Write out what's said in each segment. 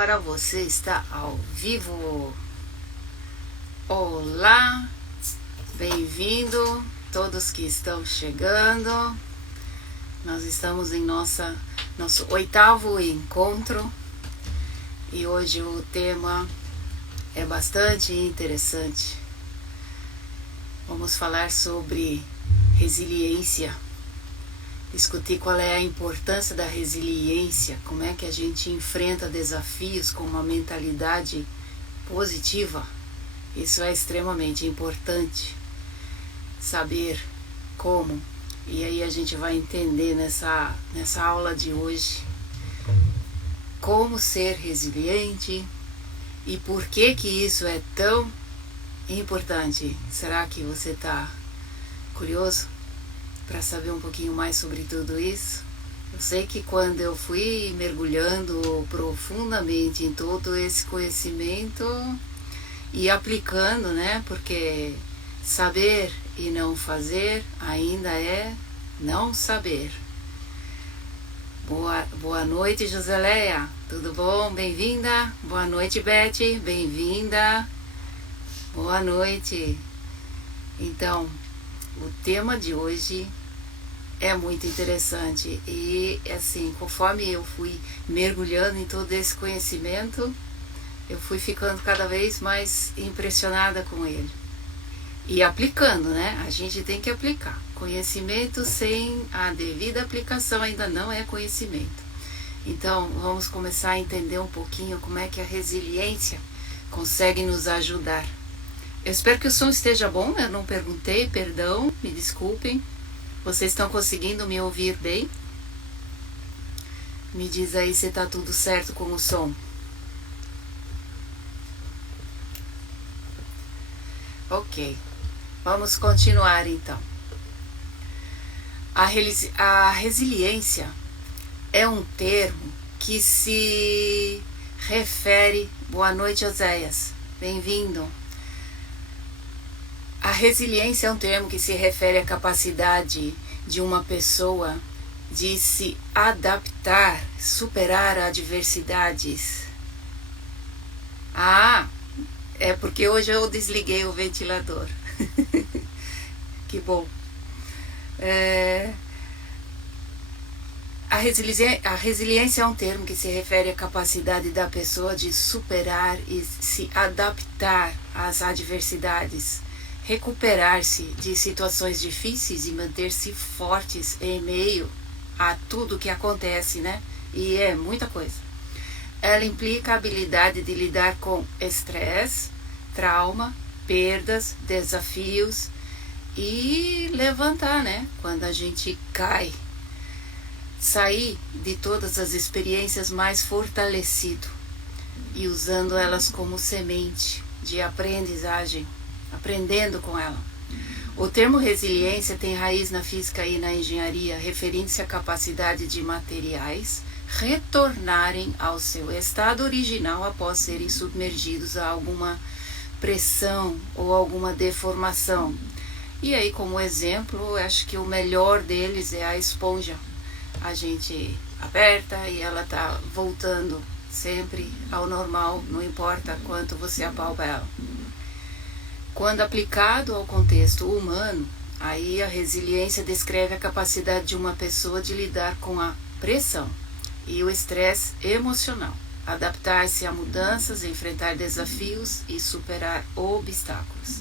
Para você está ao vivo. Olá, bem-vindo todos que estão chegando. Nós estamos em nosso 8º encontro e hoje o tema é bastante interessante. Vamos falar sobre resiliência. Discutir qual é a importância da resiliência, como é que a gente enfrenta desafios com uma mentalidade positiva. Isso é extremamente importante, saber como. E aí a gente vai entender nessa aula de hoje como ser resiliente e por que isso é tão importante. Será que você está curioso para saber um pouquinho mais sobre tudo isso? Eu sei que quando eu fui mergulhando profundamente em todo esse conhecimento e aplicando, né? Porque saber e não fazer ainda é não saber. Boa noite, Josélia. Tudo bom? Bem-vinda. Boa noite, Beth. Bem-vinda. Boa noite. Então, o tema de hoje é muito interessante e, assim, conforme eu fui mergulhando em todo esse conhecimento, eu fui ficando cada vez mais impressionada com ele. E aplicando, né? A gente tem que aplicar. Conhecimento sem a devida aplicação ainda não é conhecimento. Então, vamos começar a entender um pouquinho como é que a resiliência consegue nos ajudar. Eu espero que o som esteja bom, eu não perguntei, perdão, me desculpem. Vocês estão conseguindo me ouvir bem? Me diz aí se está tudo certo com o som. Ok, vamos continuar então. A resiliência é um termo que se refere... Boa noite, Oséias, bem-vindo. A resiliência é um termo que se refere à capacidade de uma pessoa de se adaptar, superar adversidades. É porque hoje eu desliguei o ventilador. Que bom. A resiliência é um termo que se refere à capacidade da pessoa de superar e se adaptar às adversidades, recuperar-se de situações difíceis e manter-se fortes em meio a tudo que acontece, né? E é muita coisa. Ela implica a habilidade de lidar com estresse, trauma, perdas, desafios e levantar, né? Quando a gente cai. Sair de todas as experiências mais fortalecido e usando elas como semente de aprendizagem, aprendendo com ela. O termo resiliência tem raiz na física e na engenharia, referindo-se à capacidade de materiais retornarem ao seu estado original após serem submergidos a alguma pressão ou alguma deformação. E aí, como exemplo, acho que o melhor deles é a esponja. A gente aperta e ela está voltando sempre ao normal, não importa quanto você apalpa ela. Quando aplicado ao contexto humano, aí a resiliência descreve a capacidade de uma pessoa de lidar com a pressão e o estresse emocional, adaptar-se a mudanças, enfrentar desafios e superar obstáculos.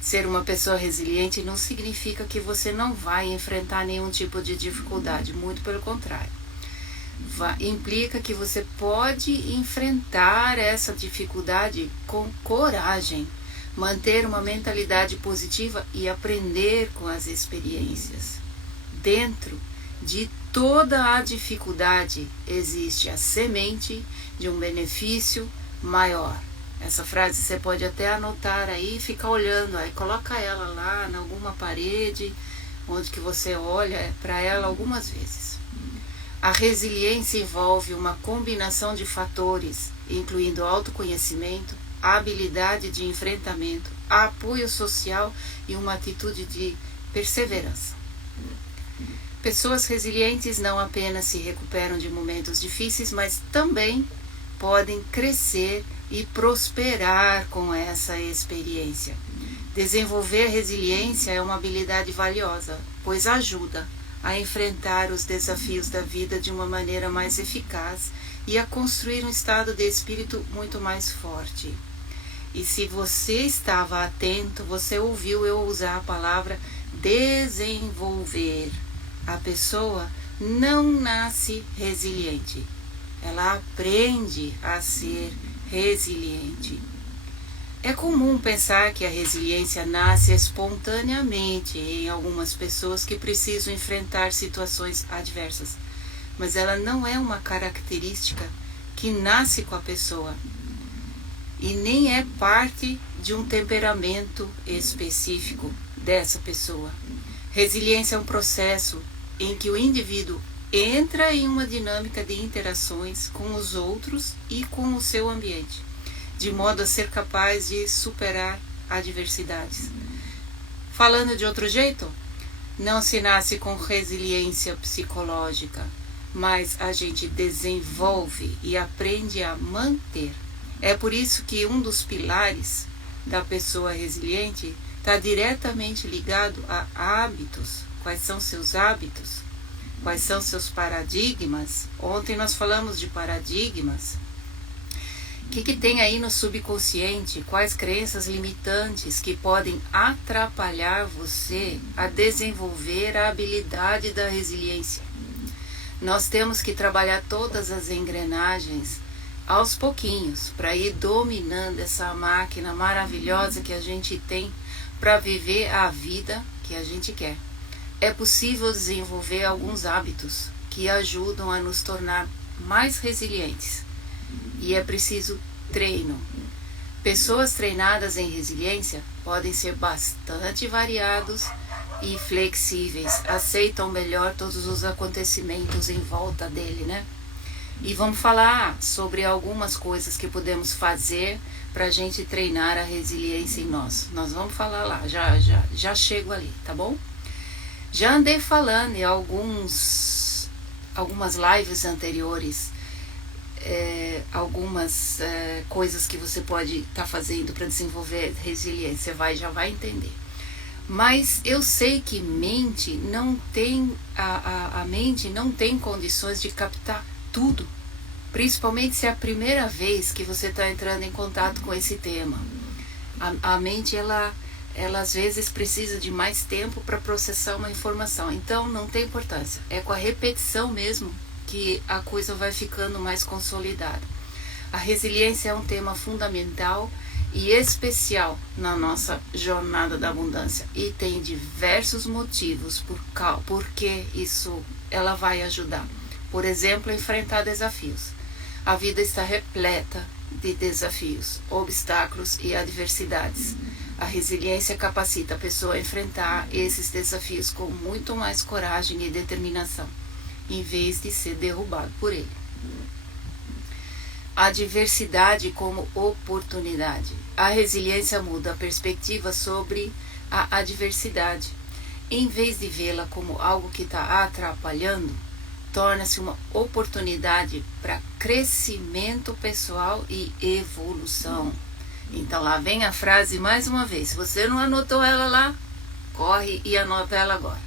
Ser uma pessoa resiliente não significa que você não vai enfrentar nenhum tipo de dificuldade, muito pelo contrário. Implica que você pode enfrentar essa dificuldade com coragem, manter uma mentalidade positiva e aprender com as experiências. Dentro de toda a dificuldade existe a semente de um benefício maior. Essa frase você pode até anotar aí e ficar olhando, aí coloca ela lá em alguma parede, onde que você olha para ela algumas vezes. A resiliência envolve uma combinação de fatores, incluindo autoconhecimento, habilidade de enfrentamento, apoio social e uma atitude de perseverança. Pessoas resilientes não apenas se recuperam de momentos difíceis, mas também podem crescer e prosperar com essa experiência. Desenvolver resiliência é uma habilidade valiosa, pois ajuda a enfrentar os desafios da vida de uma maneira mais eficaz e a construir um estado de espírito muito mais forte. E se você estava atento, você ouviu eu usar a palavra desenvolver. A pessoa não nasce resiliente, ela aprende a ser resiliente. É comum pensar que a resiliência nasce espontaneamente em algumas pessoas que precisam enfrentar situações adversas, mas ela não é uma característica que nasce com a pessoa e nem é parte de um temperamento específico dessa pessoa. Resiliência é um processo em que o indivíduo entra em uma dinâmica de interações com os outros e com o seu ambiente, de modo a ser capaz de superar adversidades. Falando de outro jeito, não se nasce com resiliência psicológica, mas a gente desenvolve e aprende a manter. É por isso que um dos pilares da pessoa resiliente está diretamente ligado a hábitos. Quais são seus hábitos? Quais são seus paradigmas? Ontem nós falamos de paradigmas. O que tem aí no subconsciente? Quais crenças limitantes que podem atrapalhar você a desenvolver a habilidade da resiliência? Nós temos que trabalhar todas as engrenagens aos pouquinhos para ir dominando essa máquina maravilhosa que a gente tem para viver a vida que a gente quer. É possível desenvolver alguns hábitos que ajudam a nos tornar mais resilientes. E é preciso treino. Pessoas treinadas em resiliência podem ser bastante variados e flexíveis, aceitam melhor todos os acontecimentos em volta dele, né? E vamos falar sobre algumas coisas que podemos fazer para a gente treinar a resiliência em nós. Nós vamos falar lá, já chego ali, tá bom? Já andei falando em algumas lives anteriores, algumas coisas que você pode estar fazendo para desenvolver resiliência, já vai entender. Mas eu sei que a mente não tem condições de captar tudo, principalmente se é a primeira vez que você está entrando em contato com esse tema. A mente, ela às vezes precisa de mais tempo para processar uma informação, então não tem importância, é com a repetição mesmo que a coisa vai ficando mais consolidada. A resiliência é um tema fundamental e especial na nossa jornada da abundância e tem diversos motivos por que ela vai ajudar. Por exemplo, enfrentar desafios. A vida está repleta de desafios, obstáculos e adversidades. A resiliência capacita a pessoa a enfrentar esses desafios com muito mais coragem e determinação, em vez de ser derrubado por ele. A adversidade como oportunidade. A resiliência muda a perspectiva sobre a adversidade. Em vez de vê-la como algo que está atrapalhando, torna-se uma oportunidade para crescimento pessoal e evolução. Então lá vem a frase mais uma vez. Se você não anotou ela lá, corre e anota ela agora.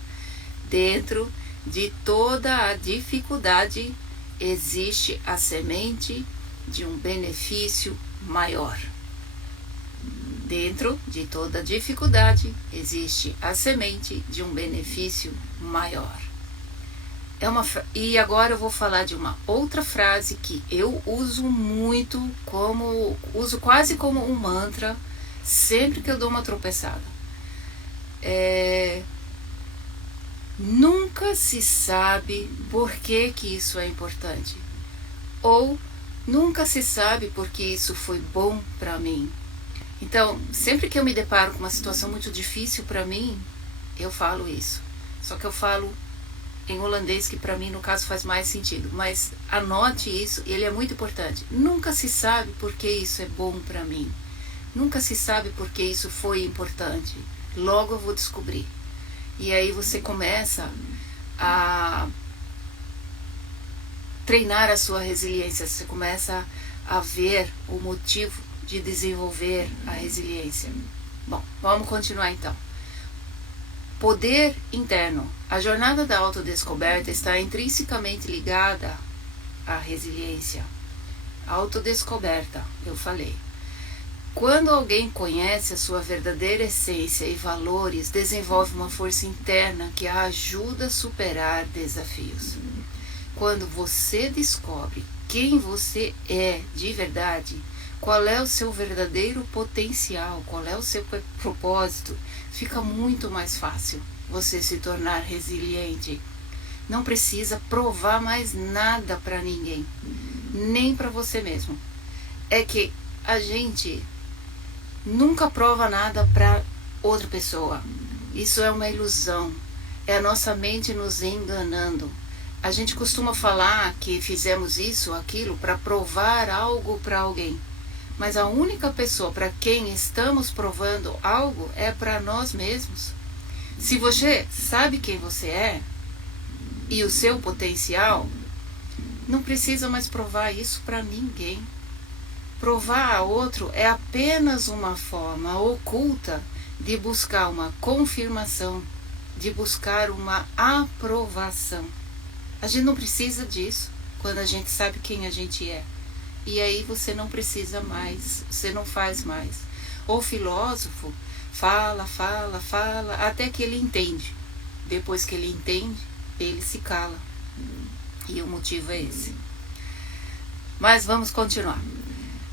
Dentro de toda a dificuldade existe a semente de um benefício maior. Dentro de toda dificuldade existe a semente de um benefício maior. E agora eu vou falar de uma outra frase que eu uso muito, uso quase como um mantra, sempre que eu dou uma tropeçada. Nunca se sabe por que isso é importante. Ou nunca se sabe por que isso foi bom para mim. Então, sempre que eu me deparo com uma situação muito difícil para mim, eu falo isso. Só que eu falo em holandês, que para mim no caso faz mais sentido, mas anote isso, ele é muito importante. Nunca se sabe por que isso é bom para mim, nunca se sabe por que isso foi importante, logo eu vou descobrir. E aí você começa a treinar a sua resiliência, você começa haver o motivo de desenvolver a resiliência. Bom, vamos continuar então. Poder interno. A jornada da autodescoberta está intrinsecamente ligada à resiliência. Autodescoberta, eu falei. Quando alguém conhece a sua verdadeira essência e valores, desenvolve uma força interna que a ajuda a superar desafios. Quando você descobre quem você é de verdade, qual é o seu verdadeiro potencial, qual é o seu propósito, fica muito mais fácil você se tornar resiliente. Não precisa provar mais nada para ninguém, nem para você mesmo. É que a gente nunca prova nada para outra pessoa. Isso é uma ilusão. É a nossa mente nos enganando. A gente costuma falar que fizemos isso, aquilo, para provar algo para alguém. Mas a única pessoa para quem estamos provando algo é para nós mesmos. Se você sabe quem você é e o seu potencial, não precisa mais provar isso para ninguém. Provar a outro é apenas uma forma oculta de buscar uma confirmação, de buscar uma aprovação. A gente não precisa disso quando a gente sabe quem a gente é. E aí você não precisa mais, você não faz mais. O filósofo fala, até que ele entende. Depois que ele entende, ele se cala. E o motivo é esse. Mas vamos continuar.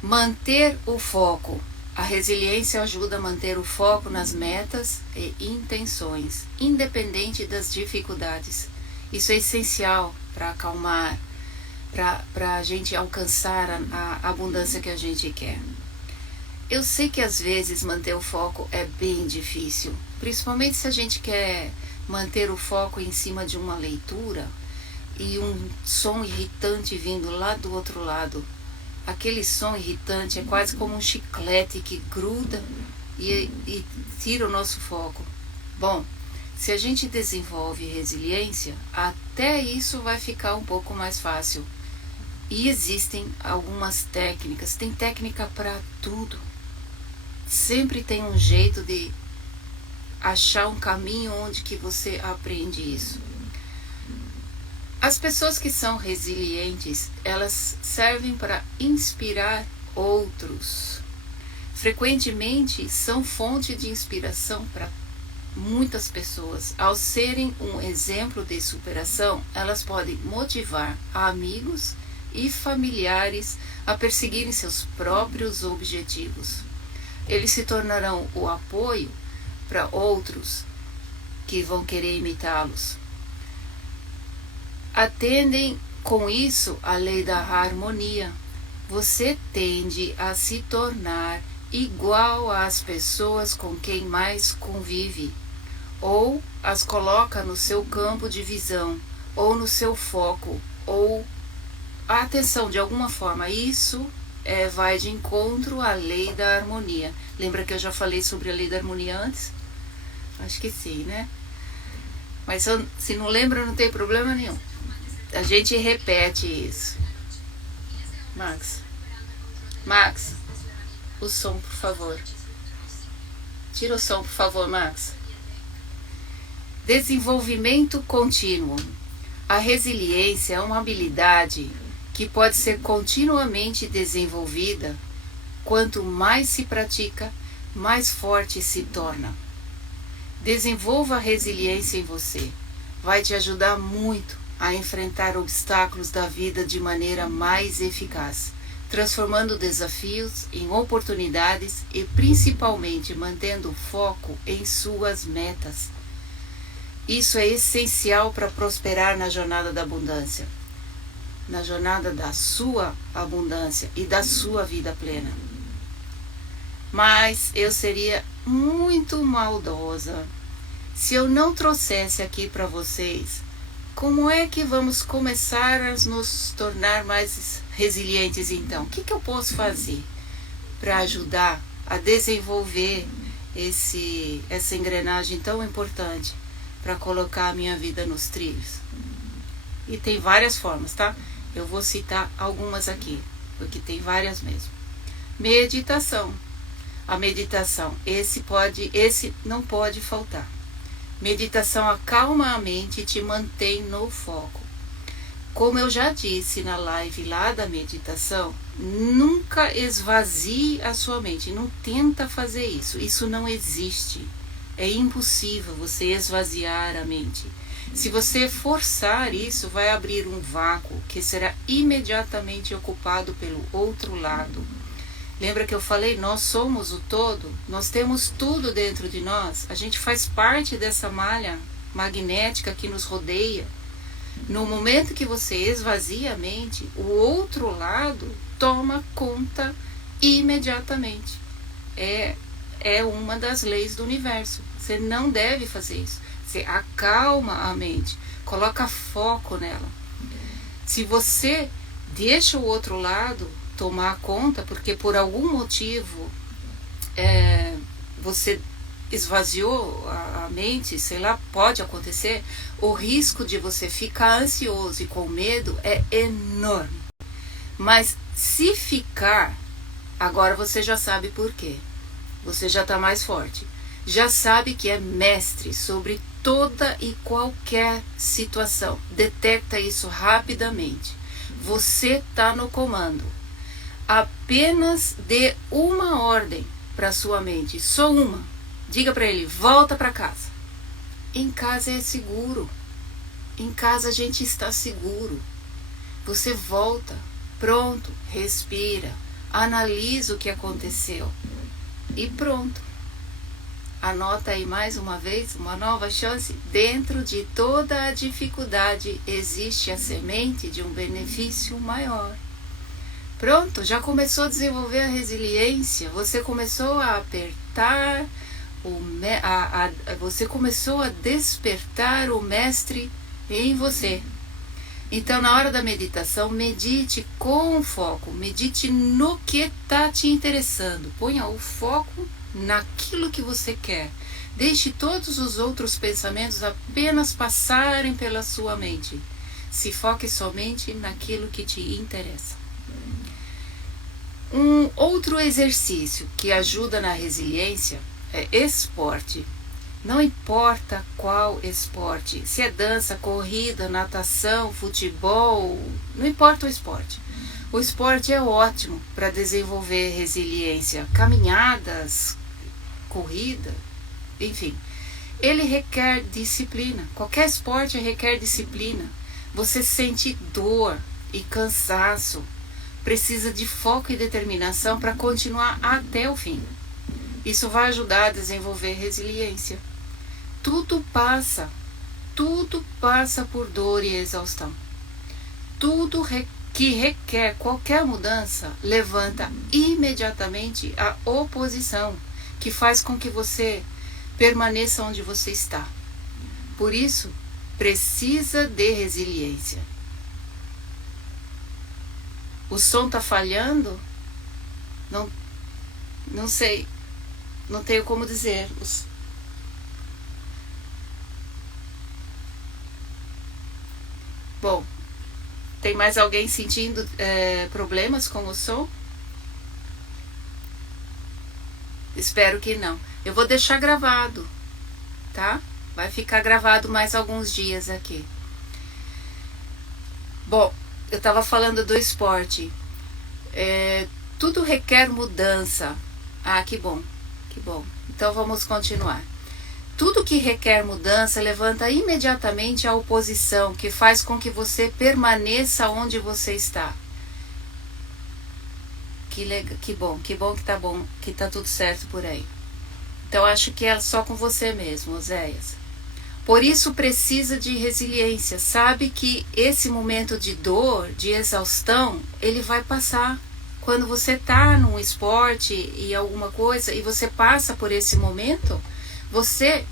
Manter o foco. A resiliência ajuda a manter o foco nas metas e intenções, independente das dificuldades. Isso é essencial para acalmar, para a gente alcançar a abundância que a gente quer. Eu sei que às vezes manter o foco é bem difícil, principalmente se a gente quer manter o foco em cima de uma leitura e um som irritante vindo lá do outro lado. Aquele som irritante é quase como um chiclete que gruda e tira o nosso foco. Bom, se a gente desenvolve resiliência, até isso vai ficar um pouco mais fácil. E existem algumas técnicas, tem técnica para tudo. Sempre tem um jeito de achar um caminho onde que você aprende isso. As pessoas que são resilientes, elas servem para inspirar outros. Frequentemente são fonte de inspiração para muitas pessoas. Ao serem um exemplo de superação, elas podem motivar amigos e familiares a perseguirem seus próprios objetivos. Eles se tornarão o apoio para outros que vão querer imitá-los. Atendem com isso a lei da harmonia. Você tende a se tornar igual às pessoas com quem mais convive, ou as coloca no seu campo de visão, ou no seu foco, ou a atenção de alguma forma. Isso vai de encontro à lei da harmonia. Lembra que eu já falei sobre a lei da harmonia antes? Acho que sim, né? Mas se não lembra, não tem problema nenhum. A gente repete isso. Max, o som, por favor. Tira o som, por favor, Max. Desenvolvimento contínuo. A resiliência é uma habilidade que pode ser continuamente desenvolvida. Quanto mais se pratica, mais forte se torna. Desenvolva a resiliência em você. Vai te ajudar muito a enfrentar obstáculos da vida de maneira mais eficaz, transformando desafios em oportunidades e principalmente mantendo o foco em suas metas. Isso é essencial para prosperar na jornada da abundância, na jornada da sua abundância e da sua vida plena. Mas eu seria muito maldosa se eu não trouxesse aqui para vocês como é que vamos começar a nos tornar mais resilientes então. O que eu posso fazer para ajudar a desenvolver essa engrenagem tão importante para colocar a minha vida nos trilhos? E tem várias formas, tá? Eu vou citar algumas aqui. porque tem várias mesmo. Meditação. A meditação, esse não pode faltar. Meditação acalma a mente e te mantém no foco. Como eu já disse na live lá da meditação, nunca esvazie a sua mente, não tenta fazer isso. Isso não existe. É impossível você esvaziar a mente. Se você forçar isso, vai abrir um vácuo que será imediatamente ocupado pelo outro lado. Lembra que eu falei, nós somos o todo, nós temos tudo dentro de nós, a gente faz parte dessa malha magnética que nos rodeia. No momento que você esvazia a mente, o outro lado toma conta imediatamente. É uma das leis do universo. Você não deve fazer isso. Você acalma a mente, coloca foco nela. Se você deixa o outro lado tomar conta, porque por algum motivo você esvaziou a mente, sei lá, pode acontecer, o risco de você ficar ansioso e com medo é enorme. Mas se ficar, agora você já sabe por quê. Você já está mais forte. Já sabe que é mestre sobre toda e qualquer situação. Detecta isso rapidamente. Você está no comando. Apenas dê uma ordem para sua mente, só uma. Diga para ele, volta para casa. Em casa é seguro. Em casa a gente está seguro. Você volta, pronto, respira, analisa o que aconteceu e pronto. Anota aí mais uma vez, uma nova chance. Dentro de toda a dificuldade existe a semente de um benefício maior. Pronto, já começou a desenvolver a resiliência, você começou a apertar, você começou a despertar o mestre em você. Então, na hora da meditação, medite com foco, medite no que está te interessando. Ponha o foco naquilo que você quer. Deixe todos os outros pensamentos apenas passarem pela sua mente. Se foque somente naquilo que te interessa. Um outro exercício que ajuda na resiliência é esporte. Não importa qual esporte, se é dança, corrida, natação, futebol, não importa o esporte. O esporte é ótimo para desenvolver resiliência. Caminhadas, corrida, enfim. Ele requer disciplina. Qualquer esporte requer disciplina. Você sente dor e cansaço. Precisa de foco e determinação para continuar até o fim. Isso vai ajudar a desenvolver resiliência. Tudo passa por dor e exaustão. Tudo que requer qualquer mudança levanta imediatamente a oposição, que faz com que você permaneça onde você está. Por isso, precisa de resiliência. O som está falhando? Não sei. Não tenho como dizer. Bom, tem mais alguém sentindo problemas com o som? Espero que não. Eu vou deixar gravado, tá? Vai ficar gravado mais alguns dias aqui. Bom, eu estava falando do esporte. Tudo requer mudança. Ah, que bom, que bom. Então vamos continuar. Tudo que requer mudança levanta imediatamente a oposição, que faz com que você permaneça onde você está. Que bom que tá tudo certo por aí. Então acho que é só com você mesmo, Oséias. Por isso precisa de resiliência. Sabe que esse momento de dor, de exaustão, ele vai passar. Quando você está num esporte e alguma coisa e você passa por esse momento, você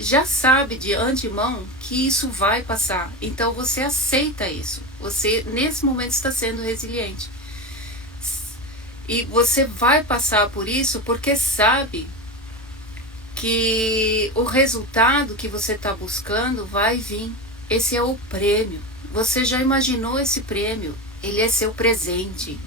já sabe de antemão que isso vai passar. Então você aceita isso. Você nesse momento está sendo resiliente. E você vai passar por isso porque sabe que o resultado que você está buscando vai vir. Esse é o prêmio. Você já imaginou esse prêmio? Ele é seu presente.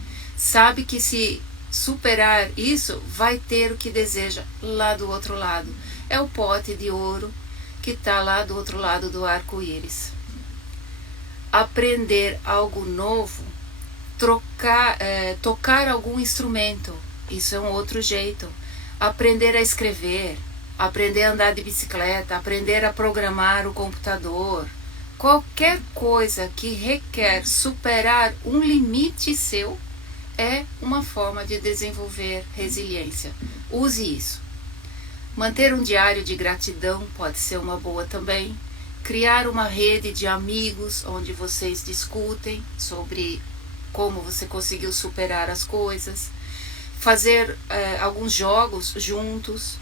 sabe que se superar isso, vai ter o que deseja lá do outro lado. É o pote de ouro que está lá do outro lado do arco-íris. Aprender algo novo, tocar algum instrumento, isso é um outro jeito. Aprender a escrever, aprender a andar de bicicleta, aprender a programar o computador. Qualquer coisa que requer superar um limite seu é uma forma de desenvolver resiliência. Use isso. Manter um diário de gratidão pode ser uma boa também. Criar uma rede de amigos onde vocês discutem sobre como você conseguiu superar as coisas. Fazer alguns jogos juntos.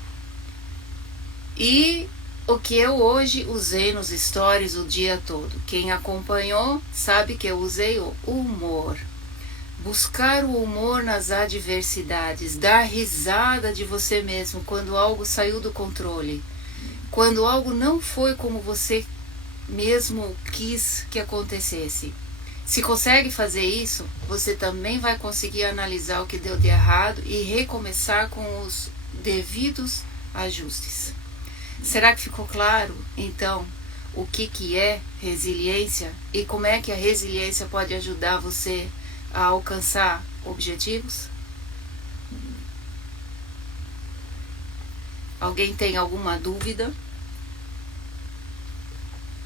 E o que eu hoje usei nos stories o dia todo. Quem acompanhou sabe que eu usei o humor. Buscar o humor nas adversidades, dar risada de você mesmo quando algo saiu do controle, quando algo não foi como você mesmo quis que acontecesse. Se consegue fazer isso, você também vai conseguir analisar o que deu de errado e recomeçar com os devidos ajustes. Será que ficou claro, então, o que é resiliência e como é que a resiliência pode ajudar você a alcançar objetivos? Alguém tem alguma dúvida?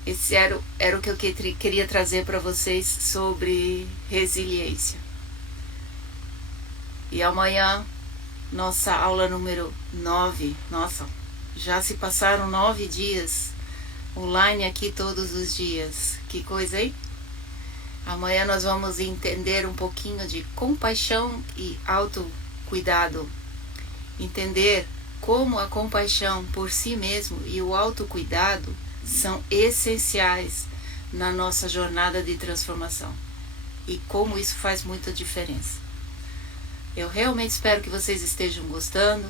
Esse era o que eu queria trazer para vocês sobre resiliência. E amanhã, nossa aula número 9. Nossa, já se passaram 9 dias online aqui todos os dias. Que coisa, hein? Amanhã nós vamos entender um pouquinho de compaixão e autocuidado. Entender como a compaixão por si mesmo e o autocuidado são essenciais na nossa jornada de transformação. E como isso faz muita diferença. Eu realmente espero que vocês estejam gostando.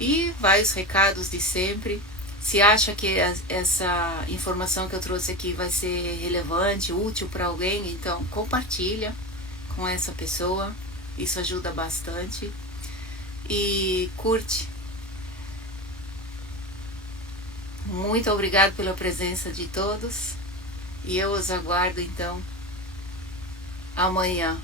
E vários recados de sempre. Se acha que essa informação que eu trouxe aqui vai ser relevante, útil para alguém, então compartilha com essa pessoa. Isso ajuda bastante. E curte. Muito obrigado pela presença de todos. E eu os aguardo então amanhã.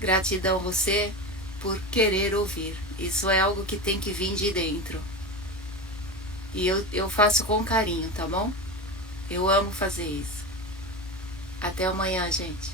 Gratidão a você por querer ouvir. Isso é algo que tem que vir de dentro. E eu faço com carinho, tá bom? Eu amo fazer isso. Até amanhã, gente.